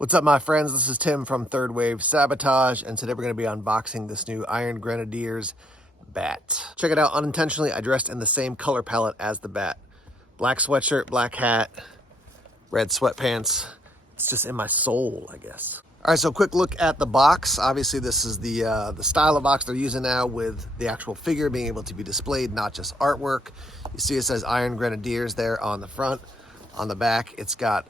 What's up, my friends? This is Tim from Third Wave Sabotage, and today we're going to be unboxing this new Iron Grenadiers bat. Check it out. Unintentionally, I dressed in the same color palette as the bat. Black sweatshirt, black hat, red sweatpants. It's just in my soul, I guess. All right, so quick look at the box. Obviously, this is the style of box they're using now, with the actual figure being able to be displayed, not just artwork. You see it says Iron Grenadiers there on the front. On the back, it's got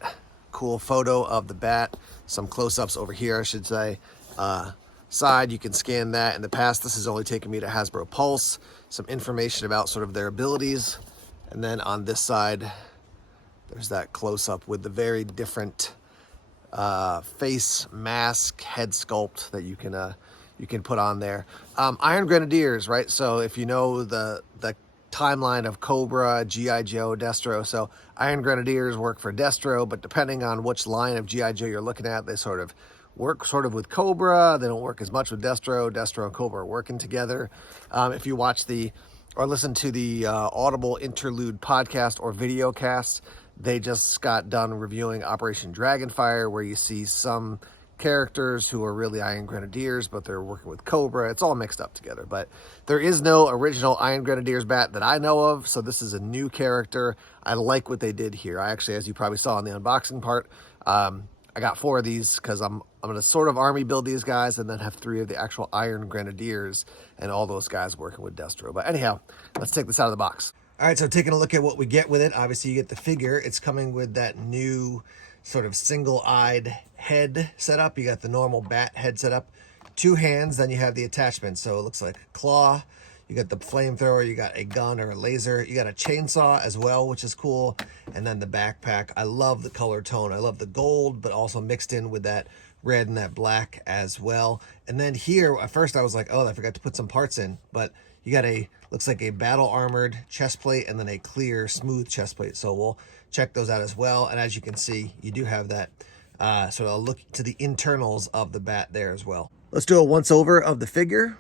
cool photo of the bat, some close-ups over here, I should say. Side, you can scan that. In the past, this has only taken me to Hasbro Pulse, some information about sort of their abilities. And then on this side, there's that close-up with the very different face mask, head sculpt that you can put on there. Iron Grenadiers, right? So if you know the timeline of Cobra, G.I. Joe, Destro. So Iron Grenadiers work for Destro, but depending on which line of G.I. Joe you're looking at, they sort of work with Cobra. They don't work as much with Destro. Destro and Cobra are working together. If you watch or listen to the Audible Interlude podcast or video cast, they just got done reviewing Operation Dragonfire, where you see some characters who are really Iron Grenadiers, but they're working with Cobra. It's all mixed up together, but there is no original Iron Grenadiers bat that I know of, so this is a new character. I like what they did here. I actually, as you probably saw in the unboxing part, I got 4 of these because I'm going to sort of army build these guys and then have 3 of the actual Iron Grenadiers and all those guys working with Destro. But anyhow, let's take this out of the box. All right, so taking a look at what we get with it, obviously you get the figure. It's coming with that new sort of single-eyed head setup. You got the normal bat head setup, 2 hands, then you have the attachment. So it looks like a claw. You got the flamethrower, you got a gun or a laser, you got a chainsaw as well, which is cool. And then the backpack. I love the color tone. I love the gold, but also mixed in with that red and that black as well. And then here, at first I was like, oh, I forgot to put some parts in, but you got looks like a battle armored chest plate and then a clear smooth chest plate. So we'll check those out as well. And as you can see, you do have that sort of look to the internals of the bat there as well. Let's do a once over of the figure.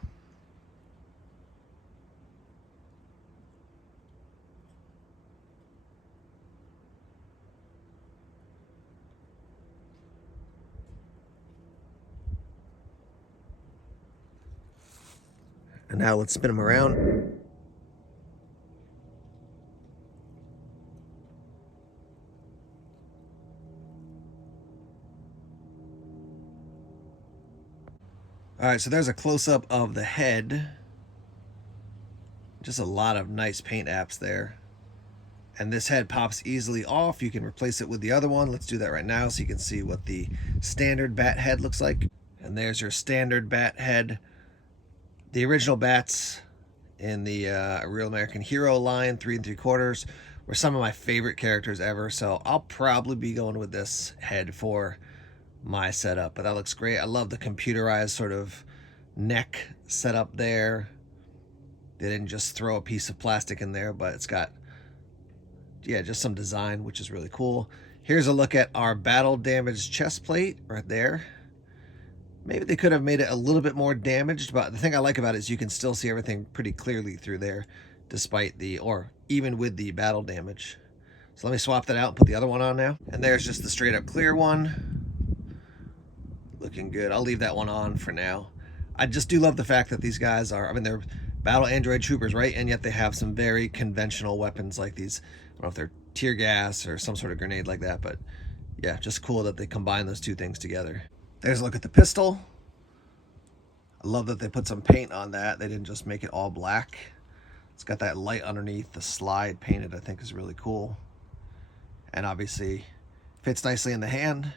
And now let's spin them around. All right, so there's a close-up of the head. Just a lot of nice paint apps there. And this head pops easily off. You can replace it with the other one. Let's do that right now so you can see what the standard bat head looks like. And there's your standard bat head. The original bats in the Real American Hero line, 3 3/4, were some of my favorite characters ever. So I'll probably be going with this head for my setup. But that looks great. I love the computerized sort of neck setup there. They didn't just throw a piece of plastic in there, but it's got, yeah, just some design, which is really cool. Here's a look at our battle damaged chest plate right there. Maybe they could have made it a little bit more damaged, but the thing I like about it is you can still see everything pretty clearly through there, despite or even with the battle damage. So let me swap that out and put the other one on now. And there's just the straight up clear one. Looking good. I'll leave that one on for now. I just do love the fact that these guys are, they're battle android troopers, right? And yet they have some very conventional weapons like these. I don't know if they're tear gas or some sort of grenade like that, but yeah, just cool that they combine those 2 things together. There's a look at the pistol. I love that they put some paint on that. They didn't just make it all black. It's got that light underneath. The slide painted, I think, is really cool. And obviously fits nicely in the hand.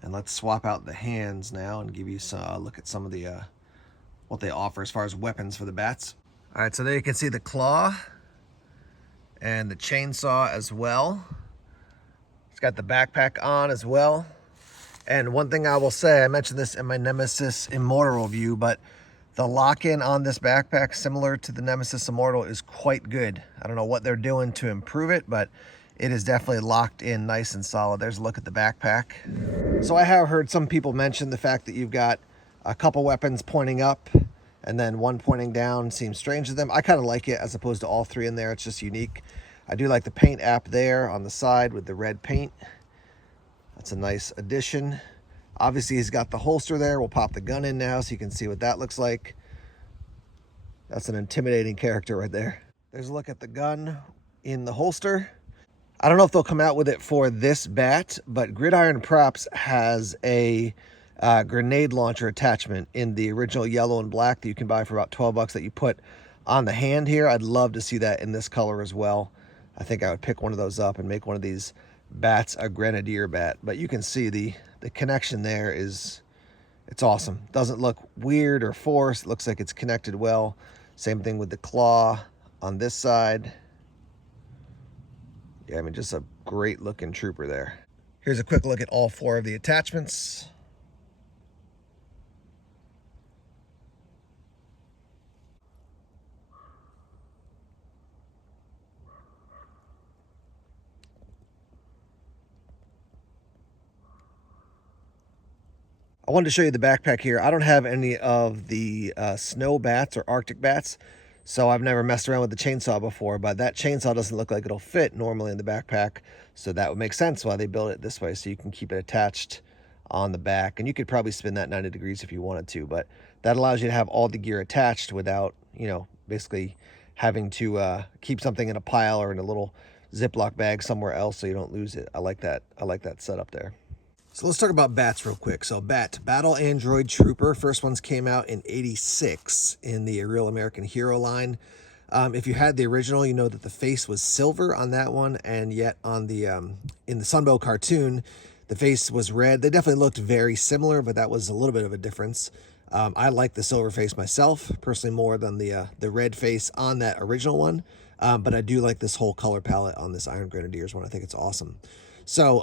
And let's swap out the hands now and give you a look at some of the what they offer as far as weapons for the bats. All right, so there you can see the claw and the chainsaw as well. It's got the backpack on as well. And one thing I will say, I mentioned this in my Nemesis Immortal review, but the lock-in on this backpack, similar to the Nemesis Immortal, is quite good. I don't know what they're doing to improve it, but it is definitely locked in nice and solid. There's a look at the backpack. So I have heard some people mention the fact that you've got a couple weapons pointing up and then one pointing down seems strange to them. I kind of like it as opposed to all 3 in there. It's just unique. I do like the paint app there on the side with the red paint. That's a nice addition. Obviously, he's got the holster there. We'll pop the gun in now so you can see what that looks like. That's an intimidating character right there. There's a look at the gun in the holster. I don't know if they'll come out with it for this bat, but Gridiron Props has a grenade launcher attachment in the original yellow and black that you can buy for about 12 bucks that you put on the hand here. I'd love to see that in this color as well. I think I would pick one of those up and make one of these bats a Grenadier bat. But you can see the connection there is, it's awesome. Doesn't look weird or forced. It looks like it's connected well. Same thing with the claw on this side. Yeah, I mean, just a great looking trooper there. Here's a quick look at all 4 of the attachments. I wanted to show you the backpack here. I don't have any of the snow bats or Arctic bats, so I've never messed around with the chainsaw before, but that chainsaw doesn't look like it'll fit normally in the backpack, so that would make sense why they built it this way, so you can keep it attached on the back. And you could probably spin that 90 degrees if you wanted to, but that allows you to have all the gear attached without, you know, basically having to keep something in a pile or in a little Ziploc bag somewhere else so you don't lose it. I like that setup there. So let's talk about bats real quick. So Battle Android Trooper. First ones came out in '86 in the Real American Hero line. If you had the original, you know that the face was silver on that one, and yet on the in the Sunbow cartoon, the face was red. They definitely looked very similar, but that was a little bit of a difference. I like the silver face myself, personally, more than the red face on that original one. But I do like this whole color palette on this Iron Grenadiers one. I think it's awesome. So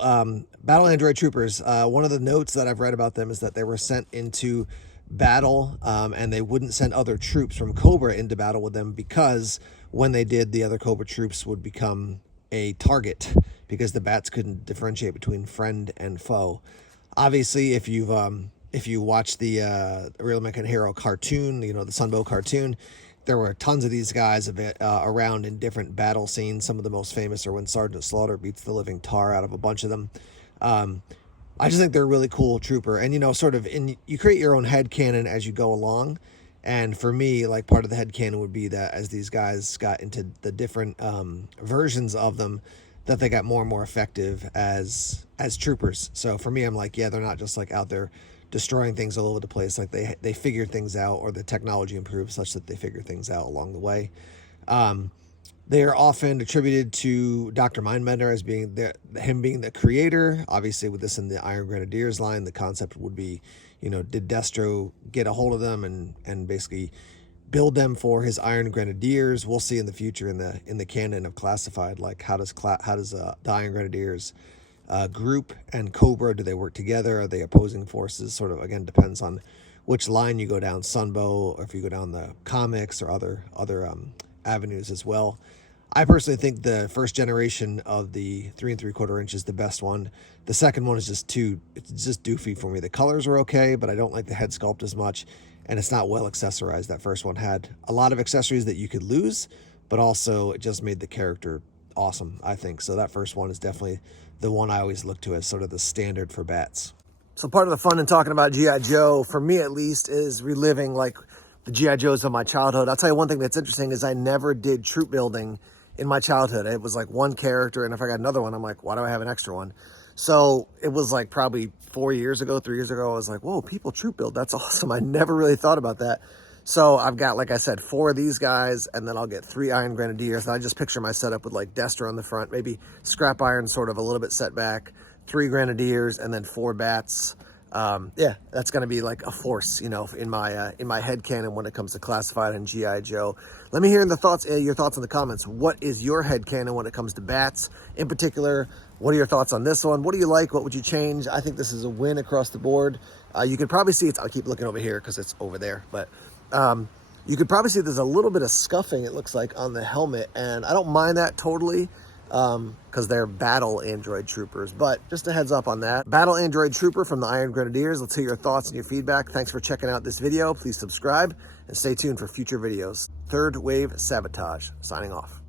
Battle Android Troopers, one of the notes that I've read about them is that they were sent into battle and they wouldn't send other troops from Cobra into battle with them, because when they did, the other Cobra troops would become a target because the bats couldn't differentiate between friend and foe. Obviously, if you watch the Real American Hero cartoon, you know, the Sunbow cartoon, there were tons of these guys around in different battle scenes. Some of the most famous are when Sergeant Slaughter beats the living tar out of a bunch of them. I just think they're a really cool trooper. And, you know, sort of you create your own headcanon as you go along. And for me, like, part of the headcanon would be that as these guys got into the different versions of them, that they got more and more effective as troopers. So for me, I'm like, yeah, they're not just like out there destroying things all over the place. Like they figure things out, or the technology improves such that they figure things out along the way. They are often attributed to Dr. Mindbender as being him being the creator. Obviously, with this in the Iron Grenadiers line, the concept would be, you know, did Destro get a hold of them and basically build them for his Iron Grenadiers? We'll see in the future in the canon of Classified, like how does the Iron Grenadiers group and Cobra, do they work together? Are they opposing forces? Sort of, again, depends on which line you go down, Sunbow, or if you go down the comics or other avenues as well. I personally think the first generation of the 3 3/4 inch is the best one. The second one is it's just doofy for me. The colors are okay, but I don't like the head sculpt as much, and it's not well accessorized. That first one had a lot of accessories that you could lose, but also it just made the character awesome, I think. So that first one is definitely the one I always look to as sort of the standard for bats. So part of the fun in talking about G.I. Joe, for me at least, is reliving like the G.I. Joes of my childhood. I'll tell you one thing that's interesting is I never did troop building in my childhood. It was like one character, and if I got another one, I'm like, why do I have an extra one? So it was like probably 3 years ago, I was like, whoa, people troop build. That's awesome. I never really thought about that. So I've got, like I said, 4 of these guys, and then I'll get 3 Iron Grenadiers. And I just picture my setup with like Destro on the front, maybe Scrap Iron sort of a little bit set back, 3 Grenadiers, and then 4 bats. Yeah, that's going to be like a force, you know, in my headcanon when it comes to Classified and G.I. Joe. Let me hear your thoughts in the comments. What is your headcanon when it comes to bats in particular? What are your thoughts on this one? What do you like? What would you change? I think this is a win across the board. You can probably see I'll keep looking over here because it's over there, but you could probably see there's a little bit of scuffing, it looks like, on the helmet, and I don't mind that totally, because they're Battle Android Troopers. But just a heads up on that. Battle Android Trooper from the Iron Grenadiers. Let's hear your thoughts and your feedback. Thanks for checking out this video. Please subscribe and stay tuned for future videos. Third Wave Sabotage, signing off.